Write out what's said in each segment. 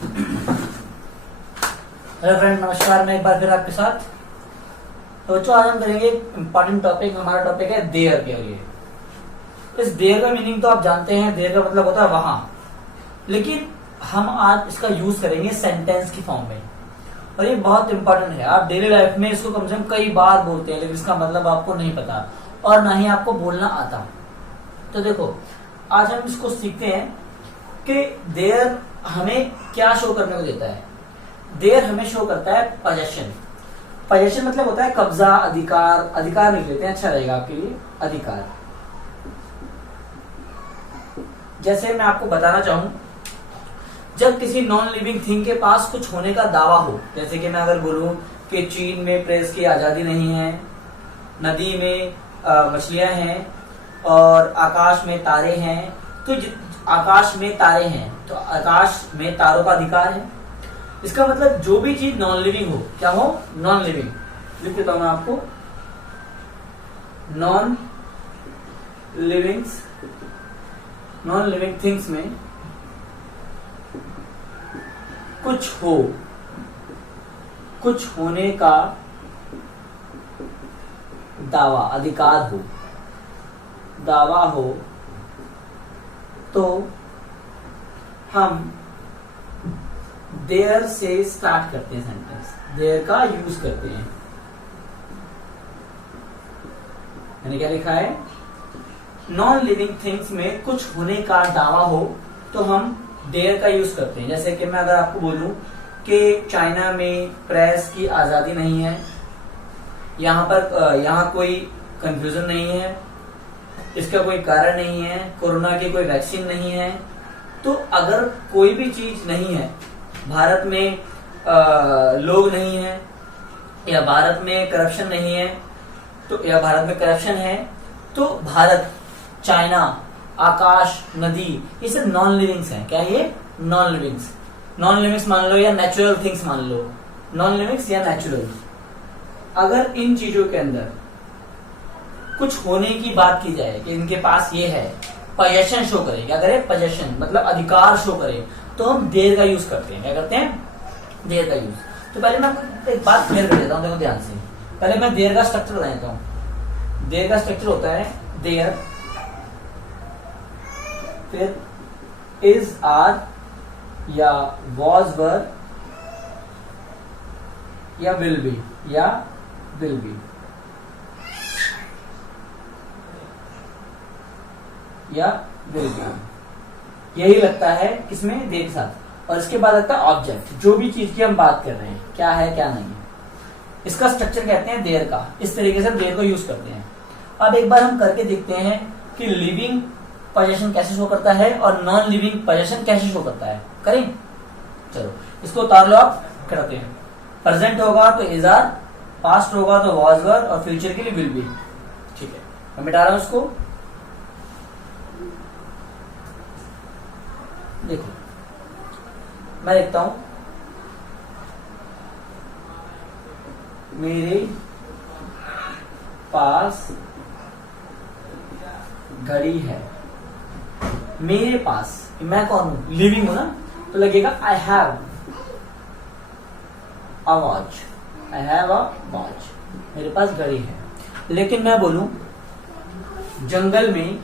Hello friend, नमस्कार। मैं एक बार फिर आपके साथ। तो बच्चों, आज हम करेंगे इंपॉर्टेंट टॉपिक। हमारा टॉपिक है देयर के लिए। इस देयर का मीनिंग तो आप जानते हैं, देयर का मतलब होता है वहां, लेकिन हम आज इसका यूज करेंगे सेंटेंस की फॉर्म में। और ये बहुत इंपॉर्टेंट है। आप डेली लाइफ में इसको कम से कम कई बार बोलते हैं, लेकिन इसका मतलब आपको नहीं पता और ना ही आपको बोलना आता। तो देखो, आज हम इसको सीखते हैं कि देयर हमें क्या शो करने को देता है। देयर हमें शो करता है पोजेशन। पोजेशन मतलब होता है कब्जा, अधिकार। अधिकार लिख लेते हैं, अच्छा रहेगा आपके लिए। अधिकार। जैसे मैं आपको बताना चाहूं, जब किसी नॉन लिविंग थिंग के पास कुछ होने का दावा हो, जैसे कि मैं अगर बोलूं कि चीन में प्रेस की आजादी नहीं है, नदी में मछलियां हैं और आकाश में तारे हैं, तो आकाश में तारे हैं तो आकाश में तारों का अधिकार है। इसका मतलब जो भी चीज नॉन लिविंग हो, क्या हो? Non living. लिख देता हूं मैं आपको, नॉन लिविंग थिंग्स में कुछ हो, कुछ होने का दावा, अधिकार हो, दावा हो, तो हम देयर से स्टार्ट करते हैं सेंटेंस। देयर का यूज करते हैं। मैंने क्या लिखा है? नॉन लिविंग थिंग्स में कुछ होने का दावा हो तो हम देयर का यूज करते हैं। जैसे कि मैं अगर आपको बोलूं कि चाइना में प्रेस की आजादी नहीं है, यहाँ कोई कंफ्यूजन नहीं है, इसका कोई कारण नहीं है, कोरोना की कोई वैक्सीन नहीं है, तो अगर कोई भी चीज नहीं है, भारत में लोग नहीं है, या भारत में करप्शन नहीं है, तो या भारत में करप्शन है, तो भारत, चाइना, आकाश, नदी, ये सब नॉन लिविंग्स हैं। क्या ये? Non livings. नॉन लिविंग्स मान लो या नेचुरल थिंग्स मान लो, नॉन लिविंग्स या नेचुरल। अगर इन चीजों के अंदर कुछ होने की बात की जाए कि इनके पास ये है, पोजेशन शो करे, क्या करे? पोजेशन मतलब अधिकार शो करे, तो हम देयर का यूज करते हैं। क्या करते हैं? देयर का यूज। तो पहले मैं आपको एक बात क्लियर कर देता हूं, देखो ध्यान से। पहले मैं देयर का स्ट्रक्चर बता देता हूं। देयर का स्ट्रक्चर होता है देयर, फिर इज, आर, या वॉज, वर, या विल बी, या विल बी। यही लगता है किसमें? देयर के साथ। और इसके बाद लगता है ऑब्जेक्ट, जो भी चीज की हम बात कर रहे हैं, क्या है क्या नहीं है। इसका स्ट्रक्चर कहते हैं देयर का। इस तरीके से हम देयर को यूज करते हैं। अब एक बार हम करके देखते हैं कि लिविंग पोजेशन कैसे शो करता है और नॉन लिविंग पोजेशन कैसे शो करता है। करें? चलो इसको उतार लो आप। करते हैं। प्रेजेंट होगा तो इज, आर, पास्ट होगा तो वॉज, वर, और फ्यूचर के लिए विल बी। ठीक है, मैं मिटा रहा हूं इसको। देखो, मैं लिखता हूं, मेरे पास घड़ी है। मेरे पास, मैं कौन हूं? लिविंग हूं ना, तो लगेगा I have a watch. I have a watch. मेरे पास घड़ी है। लेकिन मैं बोलूं जंगल में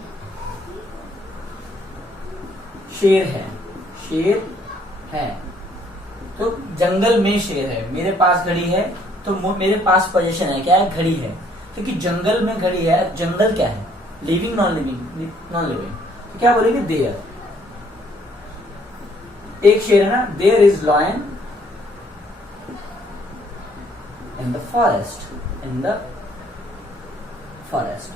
शेर है, शेर है, तो जंगल में शेर है, मेरे पास घड़ी है, तो मेरे पास पोजीशन है, क्या है? घड़ी है। क्योंकि जंगल में घड़ी है। जंगल क्या है? Living, non living? Non living. तो क्या बोलेंगे? देयर। एक शेर है ना, there is lion in the forest,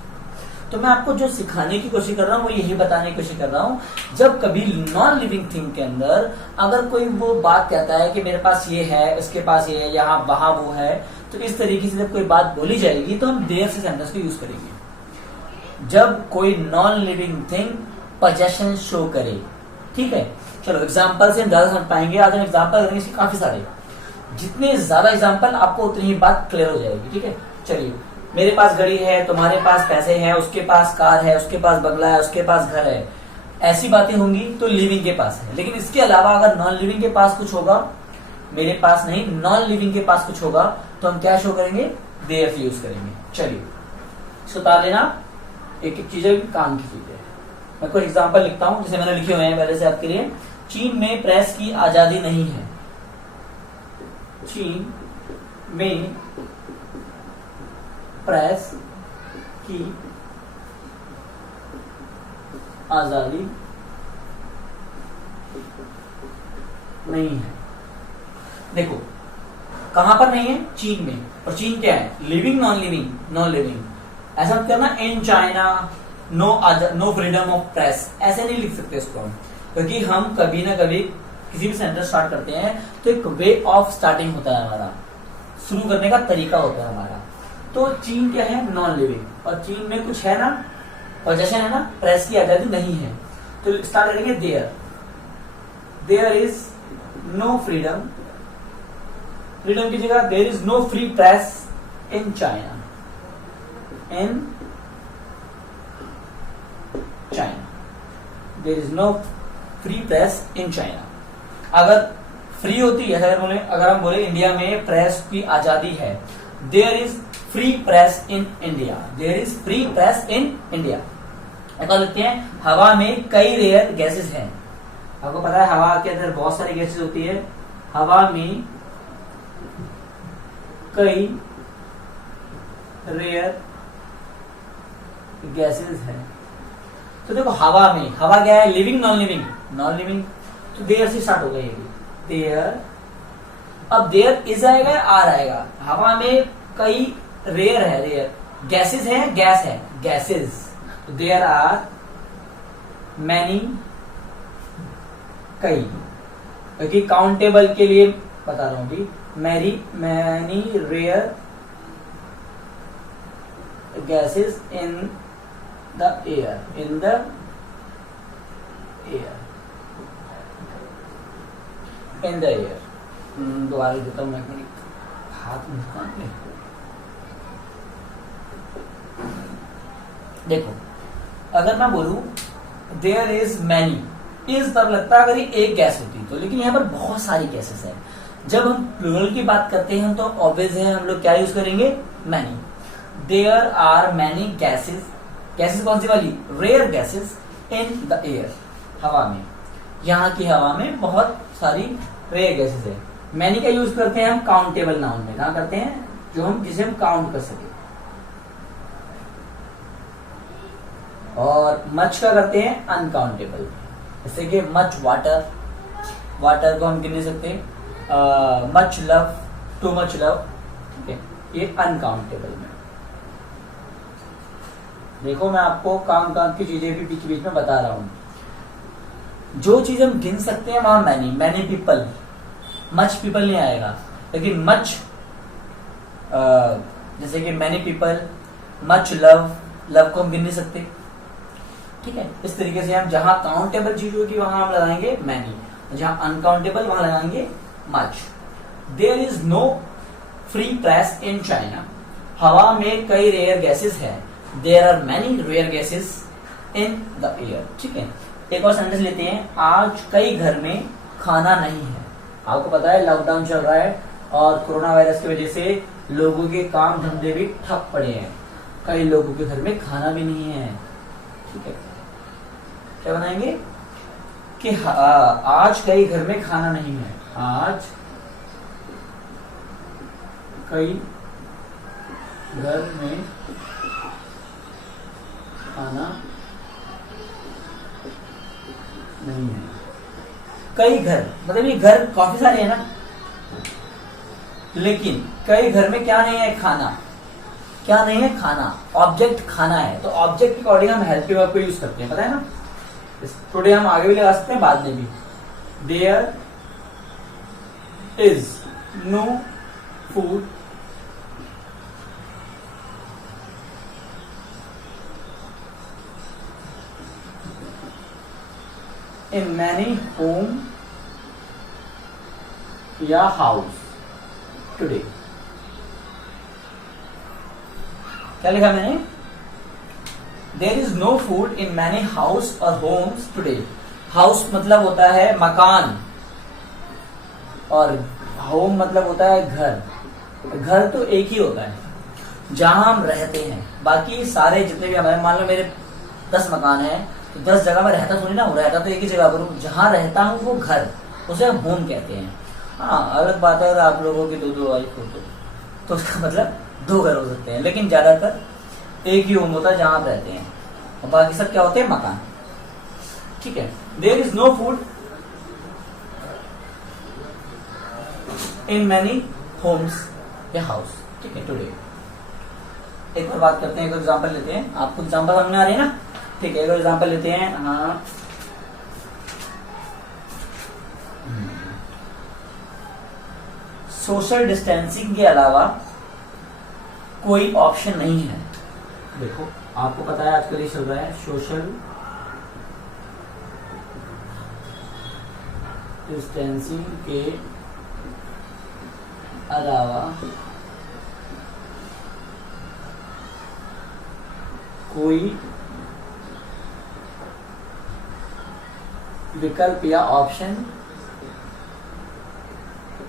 तो मैं आपको जो सिखाने की कोशिश कर रहा हूं वो यही बताने की कोशिश कर रहा हूं, जब कभी नॉन लिविंग थिंग के अंदर अगर कोई वो बात कहता है कि मेरे पास ये है, उसके पास ये है, यहाँ वहां वो है, तो इस तरीके से जब कोई बात बोली जाएगी तो हम देयर से सेंटेंस को यूज करेंगे जब कोई non living thing possession show करे। ठीक है, चलो एग्जाम्पल से हम ज्यादा समझ पाएंगे। आज हम एग्जाम्पल करेंगे काफी सारे, जितने ज्यादा एग्जाम्पल आपको उतनी ही बात क्लियर हो जाएगी। ठीक है, चलिए, मेरे पास घड़ी है, तुम्हारे पास पैसे हैं, उसके पास कार है, उसके पास बंगला है, उसके पास घर है, ऐसी बातें होंगी तो लिविंग के पास है। लेकिन इसके अलावा अगर नॉन लिविंग के पास कुछ होगा, मेरे पास नहीं, नॉन लिविंग के पास कुछ होगा, तो हम क्या शो करेंगे, देयर से यूज करेंगे। चलिए बता देना, एक एक चीजें काम की चीजें। मैं कोई एग्जांपल लिखता हूं, जैसे मैंने लिखे हुए हैं पहले से आपके लिए। चीन में प्रेस की आजादी नहीं है। चीन में प्रेस की आजादी नहीं है। देखो कहां पर नहीं है, चीन में। और चीन क्या है, living non living, non living. ऐसा मत करना in China no freedom of press, ऐसे नहीं लिख सकते इसको हम, क्योंकि हम कभी ना कभी किसी भी सेंटेंस स्टार्ट करते हैं तो एक वे ऑफ स्टार्टिंग होता है हमारा, शुरू करने का तरीका होता है हमारा। तो चीन क्या है, नॉन लिविंग, और चीन में कुछ है ना, और जैसे है ना प्रेस की आजादी नहीं है, तो स्टार्ट करेंगे there. There is no freedom, freedom की जगह there is no free press in China, in China, there is no free press in China. अगर फ्री होती है, अगर हम बोले इंडिया में प्रेस की आजादी है, there is free press in India, there is free press in India. ऐसा लिखते हैं, हवा में कई रेयर गैसेस हैं। आपको पता है हवा के अंदर बहुत सारी गैसेस होती है, हवा में कई रेयर गैसेस हैं। तो देखो हवा में, हवा क्या है, living non living, non living, तो देयर से स्टार्ट होगा ये भी, देयर। अब देयर इज आएगा, आर आएगा। हवा में कई रेयर है, रेयर गैसेस है, गैस है, गैसेस, तो देयर आर मैनी, कई, क्योंकि काउंटेबल के लिए बता रहा हूं अभी, many rare gases in the air, in the air, in the air. दोबारा देता हूं मैं, हाथ में। देखो अगर मैं बोलूं देयर इज मैनी, इज तब लगता है अगर ये एक गैस होती तो, लेकिन यहाँ पर बहुत सारी गैसेस है। जब हम प्लूरल की बात करते हैं तो ऑब्वियस है हम लोग क्या यूज करेंगे, many. There are many gases, gases कौन सी वाली, rare gases in the air, हवा में। यहाँ की हवा में बहुत सारी रेयर गैसेस है। मैनी का यूज करते हैं हम काउंटेबल नाउन में, कहा करते हैं, जो हम जिसे हम काउंट कर सके। और मच का करते हैं अनकाउंटेबल, जैसे कि मच वाटर, वाटर को हम गिन नहीं सकते। Much love, too much love, ठीक है, ये अनकाउंटेबल में। देखो मैं आपको काम की चीजें भी बीच बीच में बता रहा हूं। जो चीज हम गिन सकते हैं वहां many, many people, much people नहीं आएगा, लेकिन मच, जैसे कि many people, much love, love को हम गिन नहीं सकते, ठीक है। इस तरीके से हम जहां काउंटेबल चीज होगी वहां हम लगाएंगे मैनी, जहां अनकाउंटेबल वहां लगाएंगे much. There is no free press in China, हवा में कई रेयर गैसेस है, there are many rare gases in the air, ठीक है। एक और सेंटेंस लेते हैं, आज कई घर में खाना नहीं है। आपको पता है लॉकडाउन चल रहा है और कोरोना वायरस की वजह से लोगों के काम धंधे भी ठप पड़े हैं, कई लोगों के घर में खाना भी नहीं है, ठीक है। क्या बनाएंगे कि आज कई घर में खाना नहीं है, आज कई घर में खाना नहीं है। कई घर मतलब ये घर काफी सारे हैं ना, लेकिन कई घर में क्या नहीं है, खाना। क्या नहीं है, खाना। ऑब्जेक्ट खाना है, तो ऑब्जेक्ट के अकॉर्डिंग हम हेल्पिंग वर्ब को यूज करते हैं, पता है ना। टुडे हम आगे भी लगा सकते हैं, बाद में भी। There is no food in many home या हाउस टुडे। क्या लिखा मैंने, there is no food in many house और होम्स टुडे। हाउस मतलब होता है मकान, और होम मतलब होता है घर। घर तो एक ही होता है जहां हम रहते हैं, बाकी सारे जितने भी हमारे, मान लो मेरे 10 मकान है, तो 10 जगह में रहता थोड़ी ना हूँ, रहता तो एक ही जगह पर हूँ, जहां रहता हूँ वो घर, उसे हम होम कहते हैं। हाँ, अलग बात है अगर आप लोगों की 2-2 वाइफ हो तो उसका मतलब 2 घर हो सकते हैं, लेकिन ज्यादातर एक ही होम होता है जहां आप रहते हैं, और बाकी सब क्या होते हैं, मकान। ठीक है, there is no food in many homes या हाउस। ठीक है, टुडे। एक और बात करते हैं, एक एग्जांपल लेते हैं। आपको एग्जांपल समझ में आ रही है ना? ठीक है, एक और एग्जांपल लेते हैं। हाँ, सोशल डिस्टेंसिंग के अलावा कोई ऑप्शन नहीं है। देखो, आपको पता है आजकल ये चल रहा है, सोशल डिस्टेंसिंग के अलावा कोई विकल्प या ऑप्शन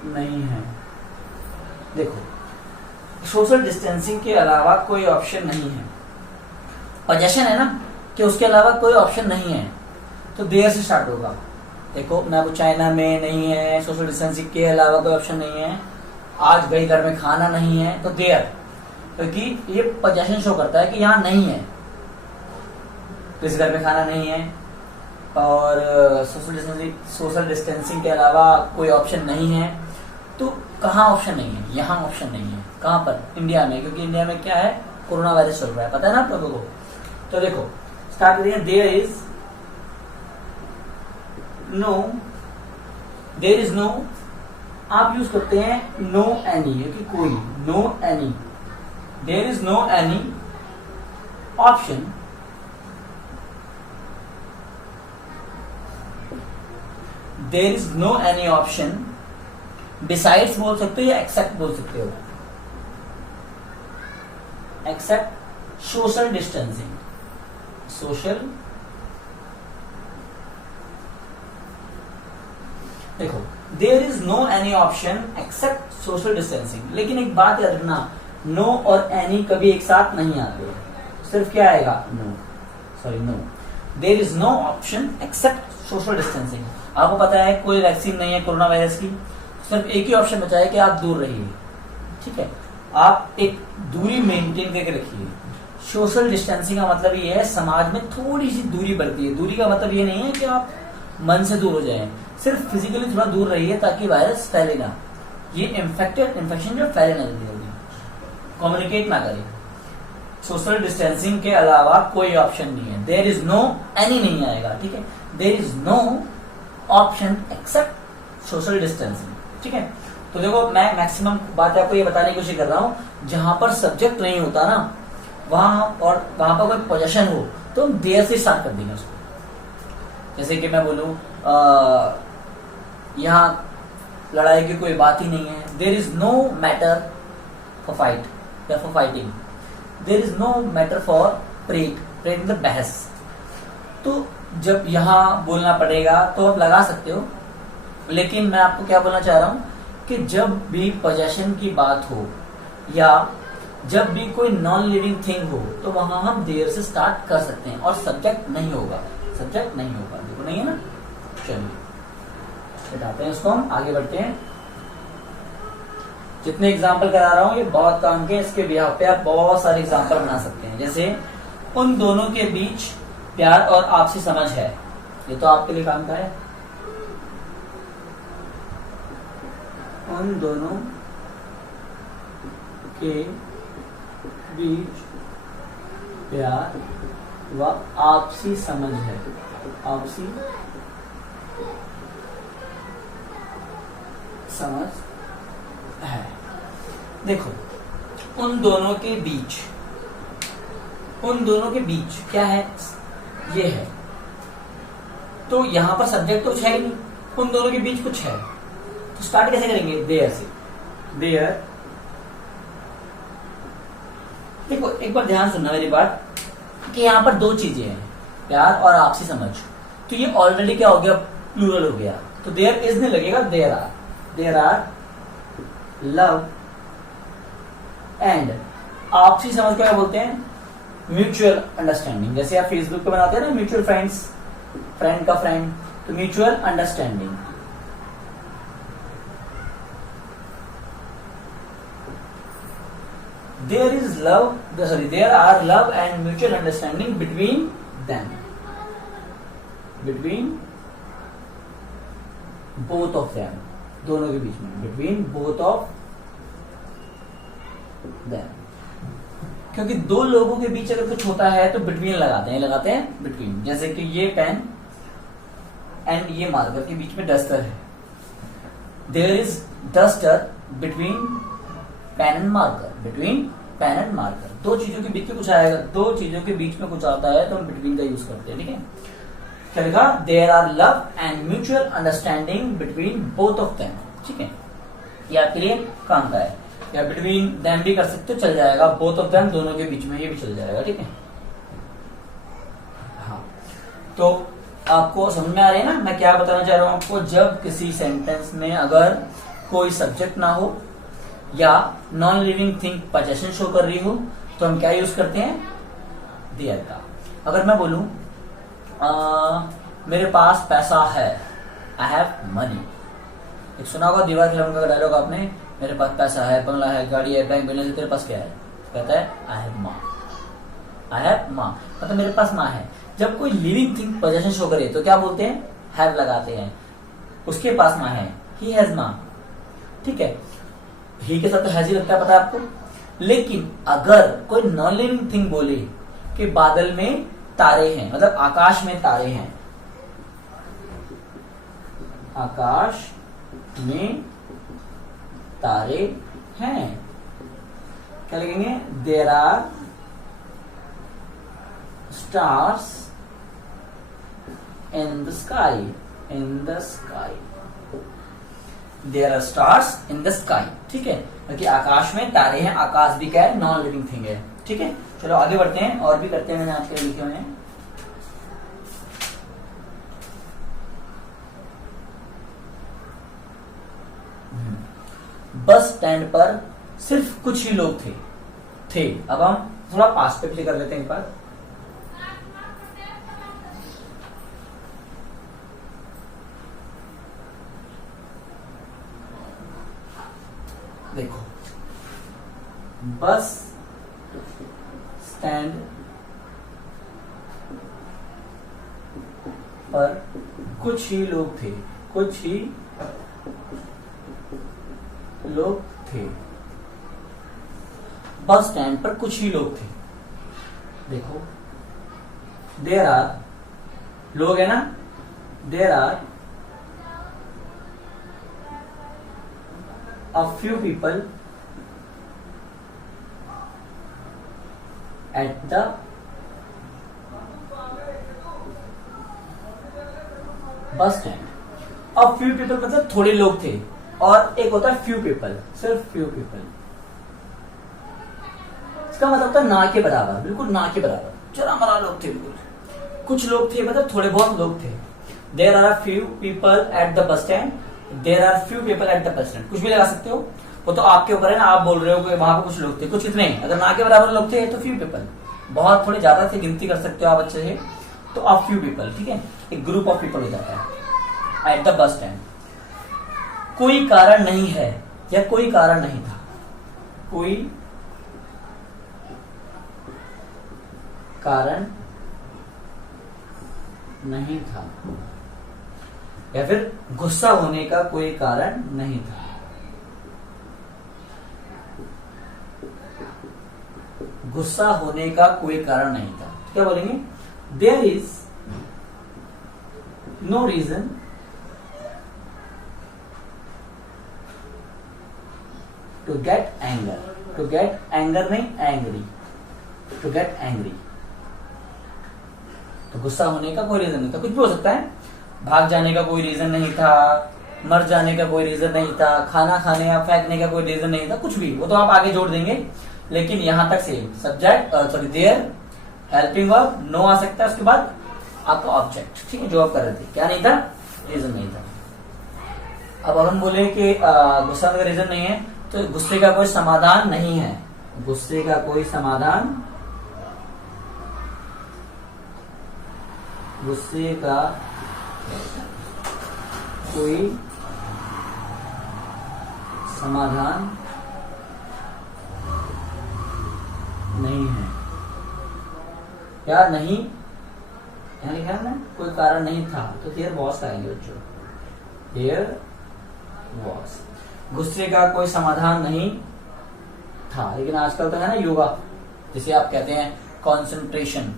नहीं है। देखो, सोशल डिस्टेंसिंग के अलावा कोई ऑप्शन नहीं है, पोजेशन है ना, कि उसके अलावा कोई ऑप्शन नहीं है, तो देर से स्टार्ट होगा। देखो, मैं आपको चाइना में नहीं है, सोशल डिस्टेंसिंग के अलावा कोई ऑप्शन नहीं है, आज भाई घर में खाना नहीं है, तो देर, क्योंकि ये पोजेशन शो करता है कि यहाँ नहीं है, इस घर में खाना नहीं है, और सोशल डिस्टेंसिंग के अलावा कोई ऑप्शन नहीं है। तो कहाँ ऑप्शन नहीं है? यहाँ ऑप्शन नहीं है। कहाँ पर? इंडिया में, क्योंकि इंडिया में क्या है, कोरोना वायरस चल रहा है, पता है ना आप लोगों को। तो देखो, स्टार्ट करिए। देयर इज नो, आप यूज करते हैं नो एनी, क्योंकि कोई, no any, there is no any option there is no any option decides बोल सकते हो या एक्सेप्ट बोल सकते हो, एक्सेप्ट सोशल डिस्टेंसिंग। सोशल, देखो, there is no any option except social distancing, लेकिन एक बात याद रखना, नो और एनी कभी एक साथ नहीं आते, सिर्फ क्या आएगा, no, sorry no. There is no option except social distancing. आपको पता है कोई वैक्सीन नहीं है कोरोना वायरस की, सिर्फ एक ही ऑप्शन बचा है कि आप दूर रहिए। ठीक है, आप एक दूरी मेंटेन करके रखिए। सोशल डिस्टेंसिंग का मतलब ये है, समाज में थोड़ी सी दूरी बढ़ती है। दूरी का मतलब ये नहीं है कि आप मन से दूर हो जाएं, सिर्फ फिजिकली थोड़ा दूर रहिए ताकि वायरस फैले ना, ये इन्फेक्शन जो फैले ना जल्दी, कम्युनिकेट ना करे। सोशल डिस्टेंसिंग के अलावा कोई ऑप्शन नहीं है। देयर इज नो एनी नहीं आएगा। ठीक है, there is no option except social distancing. ठीक है, तो देखो, मैं मैक्सिमम बात आपको ये बताने की कोशिश कर रहा हूं, जहां पर सब्जेक्ट नहीं होता ना, वहां और वहां पर कोई पोजीशन हो तो हम देयर से स्टार्ट कर देंगे उसको। जैसे कि मैं बोलूं, यहाँ लड़ाई की कोई बात ही नहीं है, there is no matter for fight या for fighting, there is no matter for prate मतलब बहस। तो जब यहाँ बोलना पड़ेगा तो आप लगा सकते हो, लेकिन मैं आपको क्या बोलना चाह रहा हूं कि जब भी पोजेशन की बात हो या जब भी कोई नॉन लिविंग थिंग हो, तो वहां हम देयर से स्टार्ट कर सकते हैं, और सब्जेक्ट नहीं होगा, सब्जेक्ट नहीं होगा। देखो, नहीं है ना, चलिए हटाते हैं इसको, हम आगे बढ़ते हैं। जितने एग्जाम्पल करा रहा हूं ये बहुत काम के, इसके बिहार पे आप बहुत सारे एग्जाम्पल बना सकते हैं। जैसे, उन दोनों के बीच प्यार और आपसी समझ है, ये तो आपके लिए काम का है। उन दोनों के बीच प्यार व आपसी समझ है, आपसी समझ है। देखो, उन दोनों के बीच, उन दोनों के बीच क्या है, ये है, तो यहां पर सब्जेक्ट तो कुछ है ही नहीं, उन दोनों के बीच कुछ है, तो स्टार्ट कैसे करेंगे, देयर से। देयर, देखो एक बार ध्यान सुनना मेरी बात, कि यहाँ पर दो चीजें हैं, प्यार और आपसी समझ, तो ये ऑलरेडी क्या हो गया, प्लूरल हो गया, तो देयर इज नहीं लगेगा, देयर आर लव एंड आपसी समझ को क्या बोलते हैं, म्यूचुअल अंडरस्टैंडिंग। जैसे आप फेसबुक पे बनाते हैं ना म्यूचुअल फ्रेंड्स, फ्रेंड का फ्रेंड, तो mutual understanding. there are love and mutual understanding between them, between both of them, दोनों के बीच में, between both of them, क्योंकि दो लोगों के बीच अगर कुछ होता है तो बिटवीन लगाते हैं बिटवीन। जैसे कि ये पेन एंड ये मार्कर के बीच में डस्टर है, there is duster between pen and marker, between pen and marker. दो चीजों के बीच में कुछ आएगा, दो चीजों के बीच में कुछ आता है तो हम बिटवीन का यूज करते हैं, ठीक है। क्या लिखा, there are love and mutual understanding between both of them, ठीक है। ये आपके लिए काम का है, या बिटवीन देम भी कर सकते हो, चल जाएगा, बोथ ऑफ देम दोनों के बीच में, ये भी चल जाएगा, ठीक है। हाँ, तो आपको समझ में आ रही है ना मैं क्या बताना चाह रहा हूं आपको। जब किसी सेंटेंस में अगर कोई सब्जेक्ट ना हो या non living thing possession show कर रही हो तो हम क्या यूज करते हैं, देयर का। अगर मैं बोलूं मेरे पास पैसा है, आई हैव मनी, एक सुना होगा दीवार फिल्म का डायलॉग आपने, मेरे पास पैसा है, बंगला है, गाड़ी है, बैंक बैलेंस है, तेरे पास क्या है, कहता है आई हैव माँ, आई हैव माँ, मतलब मेरे पास माँ है। जब कोई लिविंग थिंग पोजेशन शो करे तो क्या बोलते हैं, हैव लगाते हैं, उसके पास माँ है, ही हैज माँ, ठीक है। ही के साथ तो हैज ही लगता है, पता है आपको। लेकिन अगर कोई नॉन लिविंग थिंग बोले कि बादल में तारे हैं, मतलब आकाश में तारे हैं, आकाश में तारे हैं, क्या लिखेंगे, there are stars in the sky, in the sky, there are stars in the sky, ठीक है। क्योंकि आकाश में तारे हैं, आकाश भी क्या है, नॉन लिविंग थिंग है, ठीक है। चलो आगे बढ़ते हैं, और भी करते हैं, मैंने आज के लिए लिखे हुए हैं। बस स्टैंड पर सिर्फ कुछ ही लोग थे। अब हम थोड़ा पास्ट पे प्ले कर लेते हैं एक बार। देखो, बस स्टैंड पर कुछ ही लोग थे, कुछ ही लोग थे, बस स्टैंड पर कुछ ही लोग थे। देखो, देयर आर, लोग है ना, there are a few people at the bus stand. अब few people मतलब थोड़े लोग थे, और एक होता है few people, सिर्फ few people। इसका मतलब होता है ना के बराबर, बिल्कुल ना के बराबर, जरा मरा लोग थे, बिल्कुल कुछ लोग थे, मतलब थोड़े बहुत लोग थे। There are a few people at the bus stand, there are few people at the bus stand, कुछ भी लगा सकते हो, वो तो आपके ऊपर है ना, आप बोल रहे हो कि वहां पर कुछ लोग थे, कुछ कितने, अगर ना के बराबर लोग थे तो फ्यू पीपल, बहुत थोड़े ज्यादा थे, गिनती कर सकते हो आप अच्छे से, तो आप फ्यू पीपल, ठीक है, एक ग्रुप ऑफ पीपल हो जाता है एट द बस स्टैंड। कोई कारण नहीं है या कोई कारण नहीं था, कोई कारण नहीं था, या फिर गुस्सा होने का कोई कारण नहीं था। गुस्सा होने का कोई कारण नहीं था, क्या बोलेंगे, there is no reason to get anger, to get anger नहीं, एंग्री, टू गेट एंग्री। तो गुस्सा होने का कोई रीजन नहीं था, कुछ भी हो सकता है, भाग जाने का कोई रीजन नहीं था, मर जाने का कोई रीजन नहीं था, खाना खाने या फेंकने का कोई रीजन नहीं था, कुछ भी, वो तो आप आगे जोड़ देंगे, लेकिन यहां तक same subject, sorry, there helping verb no आ सकता है, उसके बाद आपका ऑब्जेक्ट, ठीक है, जो आप कर रहे थे। क्या नहीं था? रीजन नहीं था। अब हम बोले कि गुस्सा का रीजन नहीं है, तो गुस्से का कोई समाधान नहीं है। गुस्से का कोई समाधान, गुस्से का कोई समाधान नहीं है। क्या नहीं? यहाँ लिखा है ना, कोई कारण नहीं था, तो देयर वॉज आएंगे बच्चों, देयर वॉज। गुस्से का कोई समाधान नहीं था, लेकिन आजकल तो है ना योगा, जिसे आप कहते हैं concentration.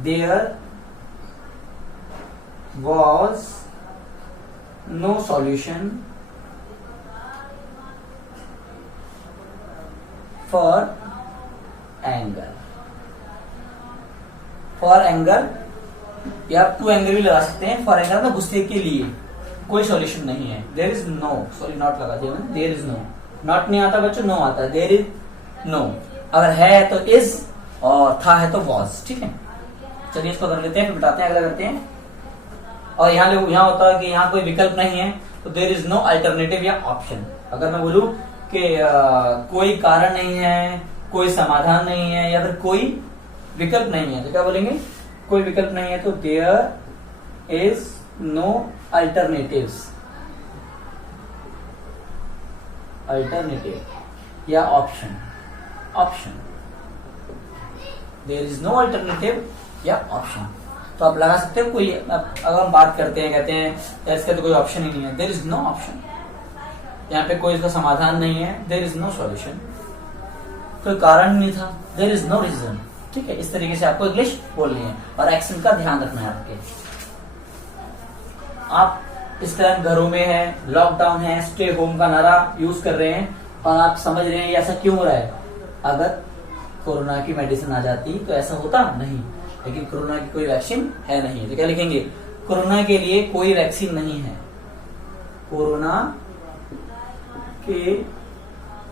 There was no solution for anger. For anger या टू एंगर भी लगा सकते हैं। फॉर एंगर ना गुस्से के लिए कोई सॉल्यूशन नहीं है। There is no, sorry not लगा दिया मैंने, देयर इज नो। नॉट नहीं आता बच्चों, नो आता है। देयर इज नो, अगर है तो इज, और था है तो वॉज, ठीक है। चलिए इसको कर लेते हैं, फिर बताते हैं, अगला करते हैं। और यहाँ होता है कि यहाँ कोई विकल्प नहीं है, तो देयर इज नो अल्टरनेटिव या ऑप्शन। अगर मैं बोलूं कि कोई कारण नहीं है, कोई समाधान नहीं है, या फिर कोई विकल्प नहीं है, तो क्या बोलेंगे? कोई विकल्प नहीं है, तो there is no alternatives, alternative या option, option. There is no alternative या ऑप्शन, तो आप लगा सकते हो कोई। अगर हम बात करते हैं, कहते हैं इसका तो कोई ऑप्शन ही नहीं है, देयर इज नो ऑप्शन। यहाँ पे कोई इसका समाधान नहीं है, देयर इज नो सॉल्यूशन। कोई कारण नहीं था, देयर इज नो रीजन, ठीक है। इस तरीके से आपको इंग्लिश बोलनी है और एक्शन का ध्यान रखना है आपके। आप इस तरह घरों में है, लॉकडाउन है, स्टे होम का नारा यूज कर रहे हैं, और आप समझ रहे हैं ये ऐसा क्यों हो रहा है। अगर कोरोना की मेडिसिन आ जाती तो ऐसा होता नहीं, लेकिन कोरोना की कोई वैक्सीन है नहीं, तो क्या लिखेंगे? कोरोना के लिए कोई वैक्सीन नहीं है। कोरोना के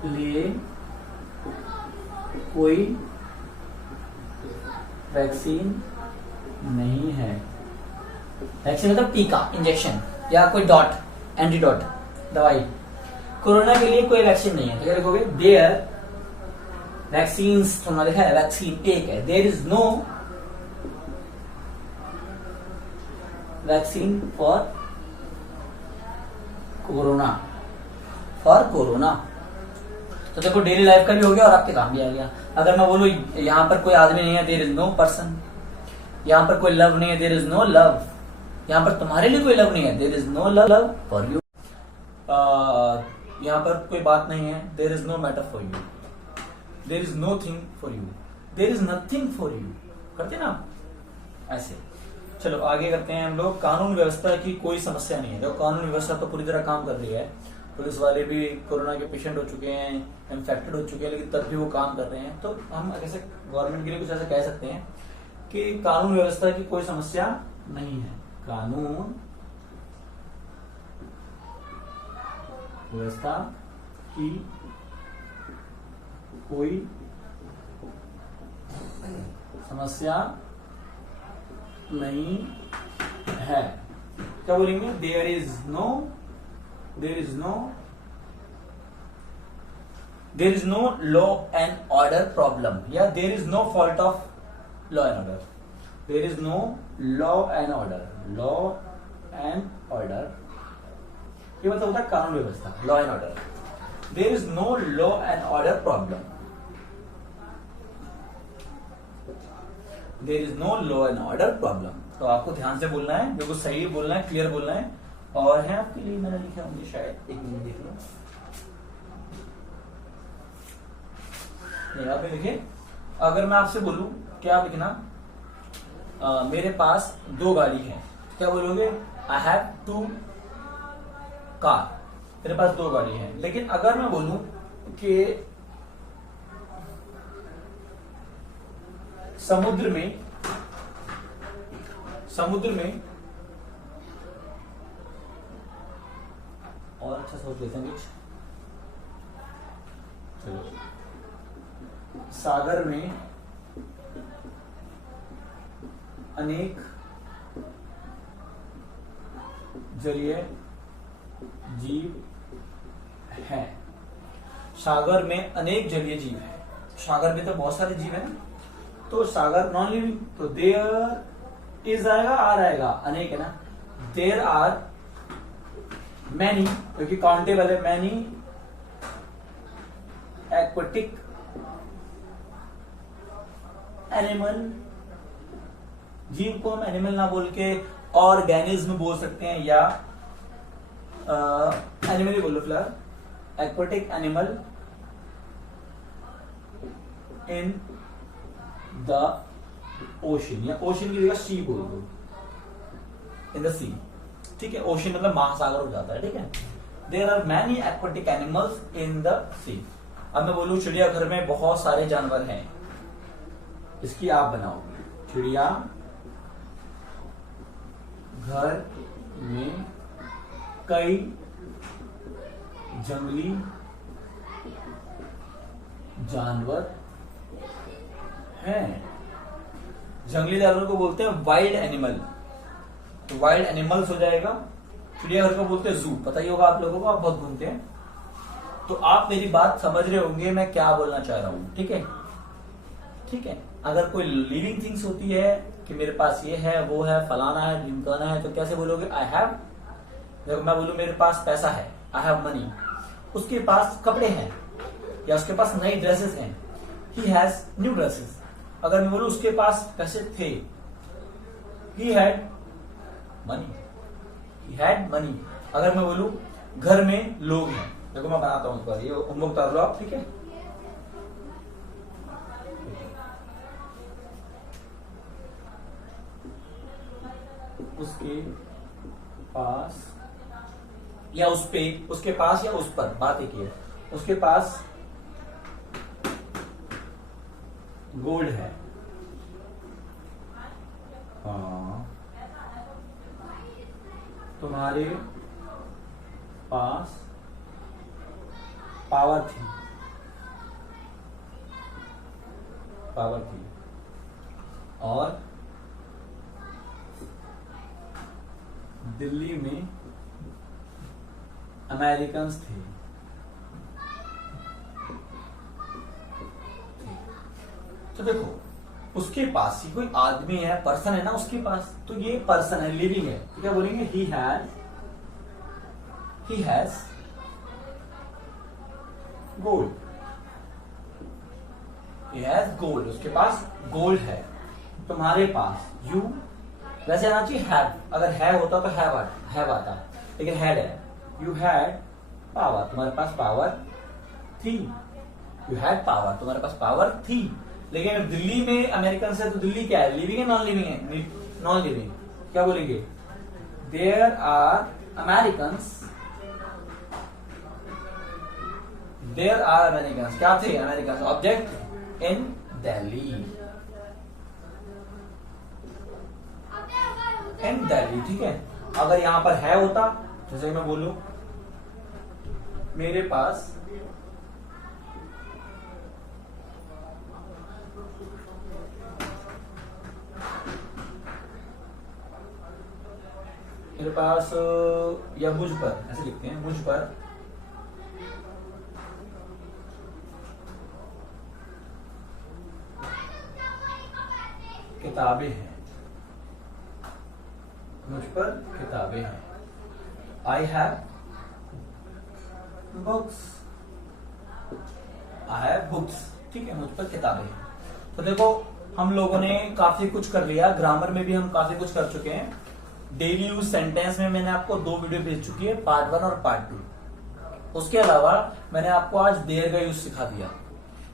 लिए कोई वैक्सीन नहीं है। वैक्सीन मतलब टीका, इंजेक्शन, या कोई डॉट, एंटीडॉट, दवाई। कोरोना के लिए कोई वैक्सीन नहीं है, तो क्या लिखोगे? देयर वैक्सीन्स, तुमने लिखा है वैक्सीन एक है, there is no vaccine for corona, for corona. तो देखो डेली लाइफ का भी हो गया और आपके काम भी आ गया। अगर मैं बोलूं यहाँ पर कोई आदमी नहीं है, देयर इज नो पर्सन। यहाँ पर कोई लव नहीं है, देयर इज नो लव। यहाँ पर तुम्हारे लिए कोई लव नहीं है, there is no love for you. यहाँ पर कोई बात नहीं है, there is no matter for you. There is no thing for you, there is nothing for you. करते ना ऐसे। चलो आगे करते हैं हम लोग। कानून व्यवस्था की कोई समस्या नहीं है। जो कानून व्यवस्था तो पूरी तरह काम कर रही है, पुलिस वाले भी कोरोना के पेशेंट हो चुके हैं, इन्फेक्टेड हो चुके हैं, लेकिन तब भी वो काम कर रहे हैं। तो हम ऐसे गवर्नमेंट के लिए कुछ ऐसा कह सकते हैं कि कानून व्यवस्था की कोई समस्या नहीं है। कानून व्यवस्था की कोई समस्या नहीं है। क्या बोलेंगे? There is no law and order problem, या there is no fault of law and order. There is no law and order, law and order ये मतलब होता है कानून व्यवस्था, law and order. There is no law and order problem, there is no law and order problem. तो आपको ध्यान से बोलना है, बिल्कुल सही बोलना है, क्लियर बोलना है। और है आपके लिए मैंने लिखा होंगे शायद, एक मिनट देख लो, यहाँ पे लिखे। अगर मैं आपसे बोलूं क्या लिखना, मेरे पास 2 गाड़ी है, क्या बोलोगे? आई हैव 2 कार, मेरे पास 2 गाड़ी है। लेकिन अगर मैं बोलूं कि समुद्र में और अच्छा सोच लेते हैं कुछ। चलो, सागर में अनेक जलीय जीव हैं। सागर में अनेक जलीय जीव हैं। सागर में तो बहुत सारे जीव हैं, तो सागर नॉन लिविंग, तो देयर इज आएगा, आर आएगा, अनेक है ना। देयर आर मैनी, क्योंकि काउंटेबल है, मैनी एक्वेटिक एनिमल, जीव को हम एनिमल ना बोल के ऑर्गेनिज्म बोल सकते हैं, या एनिमल ही बोलो फिलहाल, aquatic animal in the ocean, या ओशन की जगह सी बोल दो, इन द सी, ठीक है। ओशन मतलब महासागर हो जाता है, ठीक है। There are many aquatic animals in the sea. अब मैं बोलूं चिड़ियाघर में बहुत सारे जानवर हैं, इसकी आप बनाओगे, चिड़िया घर में कई जंगली जानवर हैं। जंगली जानवर को बोलते हैं वाइल्ड एनिमल, तो वाइल्ड एनिमल्स हो जाएगा। चिड़ियाघर को बोलते हैं जू, पता ही होगा आप लोगों को, आप बहुत घूमते हैं, तो आप मेरी बात समझ रहे होंगे मैं क्या बोलना चाह रहा हूं, ठीक है। ठीक है, अगर कोई लिविंग थिंग्स होती है कि मेरे पास ये है, वो है, फलाना है, ढिमकाना है, तो कैसे बोलोगे? I have. जब मैं बोलूं मेरे पास पैसा है, आई हैव मनी, उसके पास कपड़े हैं या उसके पास नई ड्रेसेस हैं, ही हैज न्यू ड्रेसेस। अगर मैं बोलूं उसके पास पैसे थे, he had money, he had money. अगर मैं बोलूं घर में लोग हैं, देखो मैं बनाता हूं, ये होमवर्क उतार लो आप, ठीक है। उसके पास या उस पे, उसके पास या उस पर, बात एक ही है। उसके पास गोल्ड है, हाँ। तुम्हारे पास पावर थी, पावर थी, और दिल्ली में अमेरिकन्स थे। तो देखो उसके पास ही कोई आदमी है, पर्सन है ना उसके पास, तो ये पर्सन है, लिविंग है, तो क्या बोलेंगे? He has gold, he has gold, उसके पास गोल्ड है। तुम्हारे पास, यू, वैसे आना चाहिए हैव, अगर है होता तो हैव आता, लेकिन हैड है। यू हैड पावर, तुम्हारे पास पावर थी, यू हैड पावर, तुम्हारे पास पावर थी। लेकिन अगर दिल्ली में अमेरिकन से, तो दिल्ली क्या है? लिविंग है, नॉन लिविंग है? Non living. क्या बोलेंगे? There are Americans, there are Americans, क्या थे Americans? Object in Delhi, in Delhi, ठीक है। अगर यहां पर है होता, जैसे मैं बोलूं मेरे पास या मुझ पर, ऐसे लिखते हैं, मुझ पर किताबें हैं, मुझ पर किताबें हैं। I have books, I have books, ठीक है, मुझ पर किताबें हैं। तो देखो हम लोगों ने काफी कुछ कर लिया, ग्रामर में भी हम काफी कुछ कर चुके हैं। डेली यूज सेंटेंस में मैंने आपको 2 वीडियो भेज चुकी है, पार्ट 1 और पार्ट 2। उसके अलावा मैंने आपको आज देयर का यूज सिखा दिया,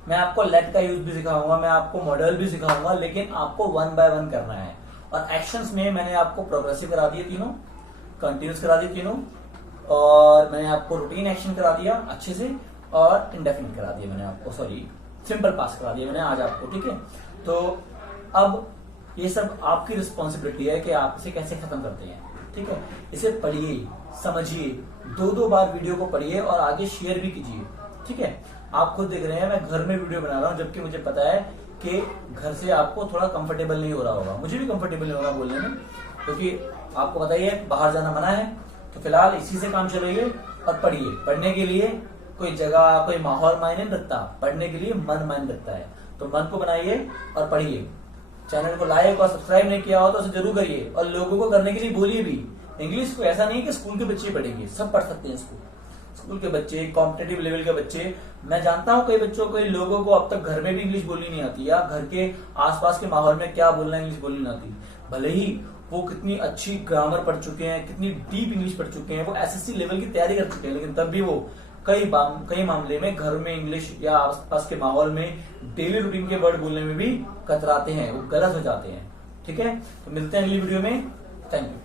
मैं आपको लेट का यूज भी सिखाऊंगा, मैं आपको मॉडल भी सिखाऊंगा, लेकिन आपको 1 बाय 1 करना है। और एक्शंस में मैंने आपको प्रोग्रेसिव करा दिए तीनों, कंटिन्यूस करा दिए तीनों, और मैंने आपको रूटीन एक्शन करा दिया अच्छे से, और इंडेफिनिट करा दिया मैंने आपको, सॉरी सिंपल पास करा दिया मैंने आज आपको, ठीक है। तो अब ये सब आपकी रिस्पॉन्सिबिलिटी है कि आप इसे कैसे खत्म करते हैं, ठीक है। इसे पढ़िए, समझिए, 2-2 बार वीडियो को पढ़िए और आगे शेयर भी कीजिए, ठीक है। आप खुद देख रहे हैं मैं घर में वीडियो बना रहा हूं, जबकि मुझे पता है कि घर से आपको थोड़ा कंफर्टेबल नहीं हो रहा होगा, मुझे भी कंफर्टेबल नहीं हो रहा बोलने में, क्योंकि आपको पता ही है बाहर जाना मना है। तो फिलहाल इसी से काम चलाइए और पढ़िए। पढ़ने के लिए कोई जगह कोई माहौल मायने नहीं रखता, पढ़ने के लिए मन मायने रखता है। तो मन को बनाइए और पढ़िए। चैनल को लाइक और सब्सक्राइब नहीं किया हो तो उसे जरूर करिए और लोगों को करने के लिए बोलिए भी। इंग्लिश को ऐसा नहीं कि स्कूल के बच्चे पढ़ेंगे, सब पढ़ सकते हैं इसको। स्कूल के बच्चे, कॉम्पिटेटिव लेवल के बच्चे, मैं जानता हूँ कई बच्चों कई लोगों को अब तक घर में भी इंग्लिश बोलनी नहीं आती, या घर के आसपास के माहौल में क्या बोलना है इंग्लिश बोलनी नहीं आती। भले ही वो कितनी अच्छी ग्रामर पढ़ चुके हैं, कितनी डीप इंग्लिश पढ़ चुके हैं, वो एसएससी लेवल की तैयारी कर चुके हैं, लेकिन तब भी वो कई मामले में घर में इंग्लिश या आसपास के माहौल में डेली रूटीन के वर्ड बोलने में भी कतराते हैं, वो गलत हो जाते हैं। ठीक है, तो मिलते हैं अगली वीडियो में। Thank you.